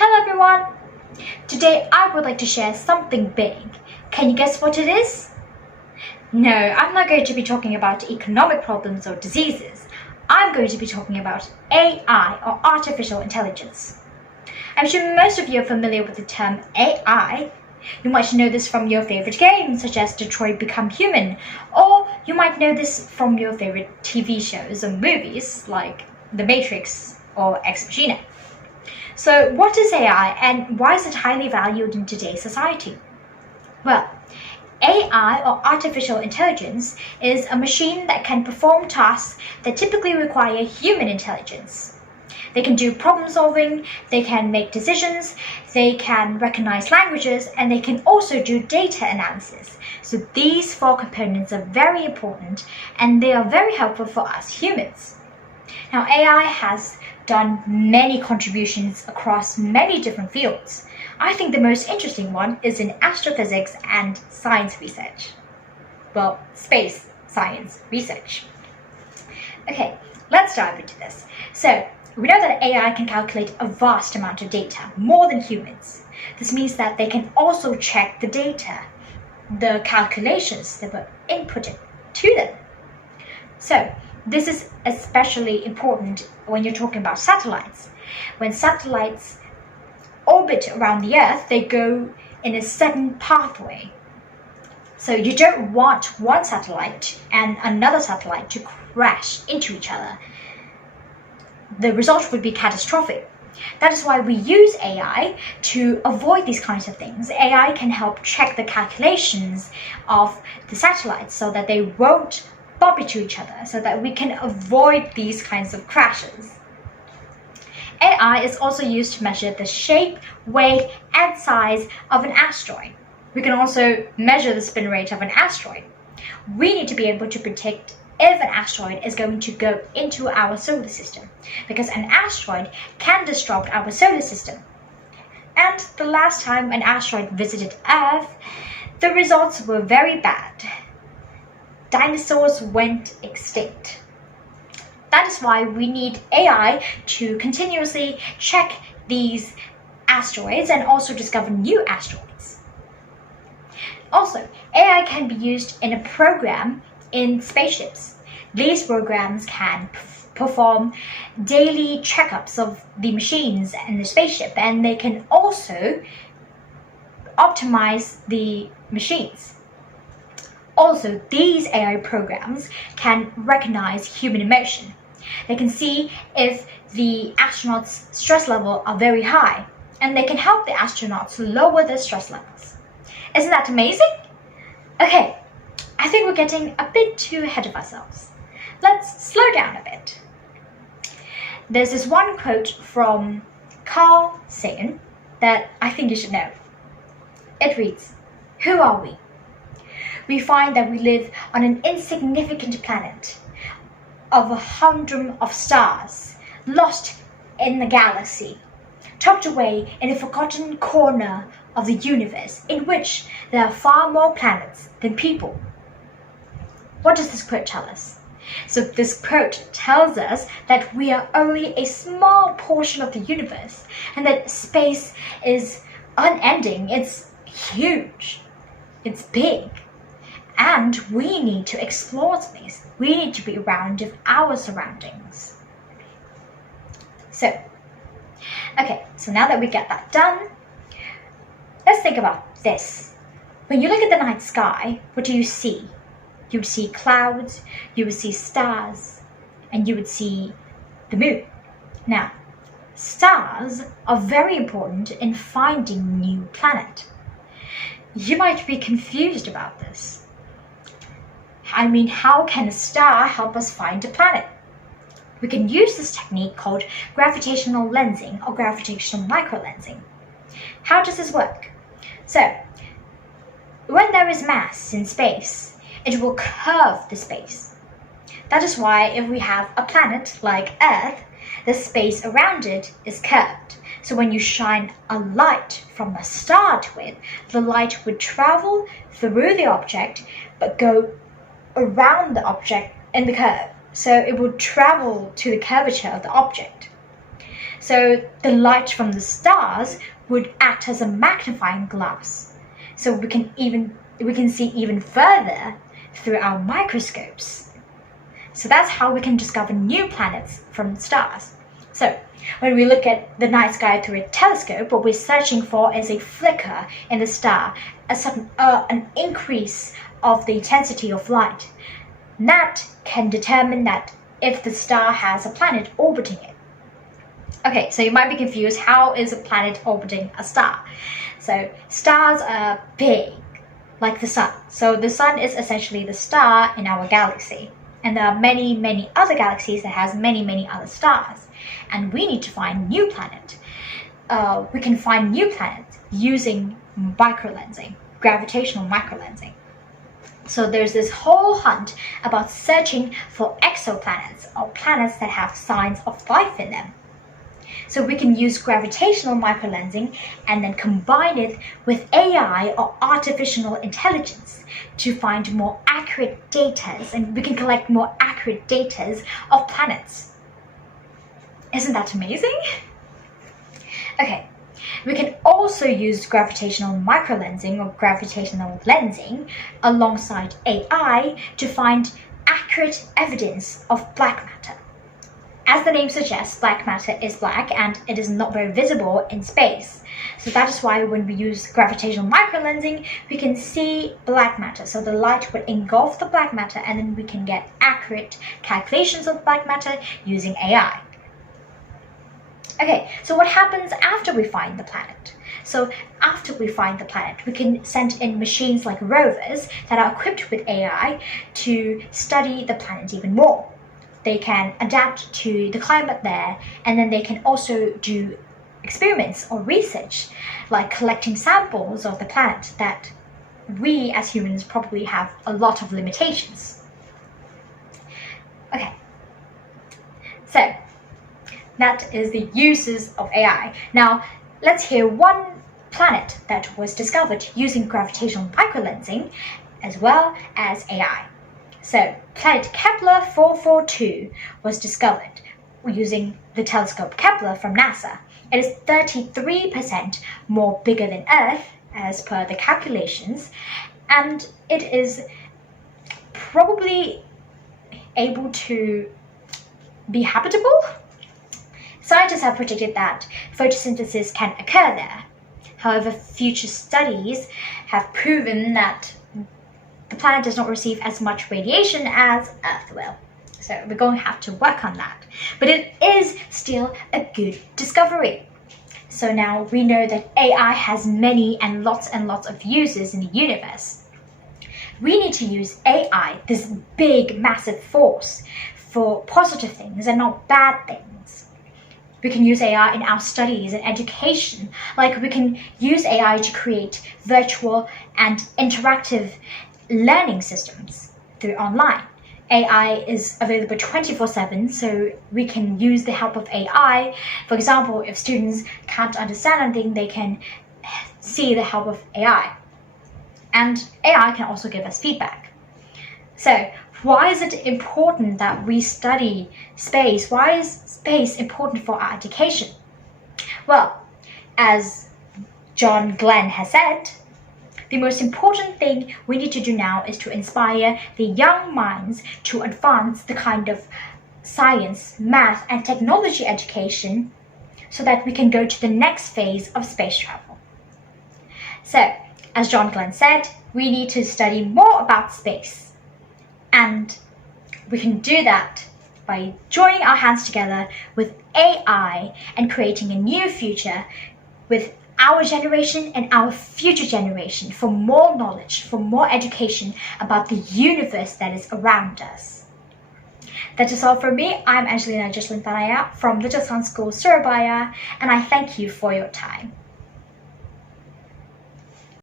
Hello everyone! Today I would like to share something big. Can you guess what it is? No, I'm not going to be talking about economic problems or diseases. I'm going to be talking about AI or artificial intelligence. I'm sure most of you are familiar with the term AI. You might know this from your favorite games such as Detroit Become Human, or you might know this from your favorite TV shows or movies like The Matrix or Ex Machina. So what is AI and why is it highly valued in today's society? Well, AI or artificial intelligence is a machine that can perform tasks that typically require human intelligence. They can do problem solving, they can make decisions, they can recognize languages, and they can also do data analysis. So these four components are very important and they are very helpful for us humans. Now, AI has done many contributions across many different fields. I think the most interesting one is in astrophysics and science research. Well, space science research. Okay, let's dive into this. So, we know that AI can calculate a vast amount of data, more than humans. This means that they can also check the data, the calculations that were inputted to them. So, this is especially important when you're talking about satellites. When satellites orbit around the Earth, they go in a certain pathway. So you don't want one satellite and another satellite to crash into each other. The result would be catastrophic. That is why we use AI to avoid these kinds of things. AI can help check the calculations of the satellites so that they won't bump into each other, so that we can avoid these kinds of crashes. AI is also used to measure the shape, weight, and size of an asteroid. We can also measure the spin rate of an asteroid. We need to be able to predict if an asteroid is going to go into our solar system, because an asteroid can disrupt our solar system. And the last time an asteroid visited Earth, the results were very bad. Dinosaurs went extinct. That is why we need AI to continuously check these asteroids and also discover new asteroids. Also, AI can be used in a program in spaceships. These programs can perform daily checkups of the machines in the spaceship, and they can also optimize the machines. Also, these AI programs can recognize human emotion. They can see if the astronauts' stress level are very high, and they can help the astronauts lower their stress levels. Isn't that amazing? Okay, I think we're getting a bit too ahead of ourselves. Let's slow down a bit. There's this one quote from Carl Sagan that I think you should know. It reads, "Who are we? We find that we live on an insignificant planet of a humdrum of stars, lost in the galaxy, tucked away in a forgotten corner of the universe in which there are far more planets than people." What does this quote tell us? So this quote tells us that we are only a small portion of the universe and that space is unending, it's huge, it's big. And we need to explore space. We need to be around of our surroundings. So now that we get that done, let's think about this. When you look at the night sky, what do you see? You would see clouds, you would see stars, and you would see the moon. Now, stars are very important in finding new planet. You might be confused about this. I mean, how can a star help us find a planet? We can use this technique called gravitational lensing or gravitational microlensing. How does this work? So, when there is mass in space, it will curve the space. That is why if we have a planet like Earth, the space around it is curved. So when you shine a light from a star to it, the light would travel through the object but go around the object in the curve. So it will travel to the curvature of the object. So the light from the stars would act as a magnifying glass. So we can see even further through our microscopes. So that's how we can discover new planets from the stars. So when we look at the night sky through a telescope, what we're searching for is a flicker in the star, an increase of the intensity of light. That can determine that if the star has a planet orbiting it. Okay, so you might be confused, how is a planet orbiting a star? So stars are big, like the sun. So the sun is essentially the star in our galaxy. And there are many, many other galaxies that has many, many other stars. And we need to find new planet. We can find new planets using microlensing, gravitational microlensing. So there's this whole hunt about searching for exoplanets, or planets that have signs of life in them. So we can use gravitational microlensing and then combine it with AI, or artificial intelligence, to find more accurate data, and we can collect more accurate data of planets. Isn't that amazing? Okay, we can also use gravitational microlensing or gravitational lensing alongside AI to find accurate evidence of black matter. As the name suggests, black matter is black and it is not very visible in space. So that is why when we use gravitational microlensing, we can see black matter. So the light would engulf the black matter and then we can get accurate calculations of black matter using AI. Okay, so what happens after we find the planet? So after we find the planet, we can send in machines like rovers that are equipped with AI to study the planet even more. They can adapt to the climate there, and then they can also do experiments or research, like collecting samples of the planet that we as humans probably have a lot of limitations. Okay, so that is the uses of AI. Now, let's hear one planet that was discovered using gravitational microlensing as well as AI. So, planet Kepler 442 was discovered using the telescope Kepler from NASA. It is 33% more bigger than Earth, as per the calculations, and it is probably able to be habitable. Scientists have predicted that photosynthesis can occur there. However, future studies have proven that the planet does not receive as much radiation as Earth will. So we're going to have to work on that. But it is still a good discovery. So now we know that AI has many and lots of uses in the universe. We need to use AI, this big, massive force, for positive things and not bad things. We can use AI in our studies and education. Like we can use AI to create virtual and interactive learning systems through online. AI is available 24/7, so we can use the help of AI. For example, if students can't understand anything, they can see the help of AI. And AI can also give us feedback. So, why is it important that we study space? Why is space important for our education? Well, as John Glenn has said, the most important thing we need to do now is to inspire the young minds to advance the kind of science, math, and technology education so that we can go to the next phase of space travel. So, as John Glenn said, we need to study more about space. And we can do that by joining our hands together with AI and creating a new future with our generation and our future generation for more knowledge, for more education about the universe that is around us. That is all from me. I'm Angelina Jocelyn from Little Sun School, Surabaya, and I thank you for your time.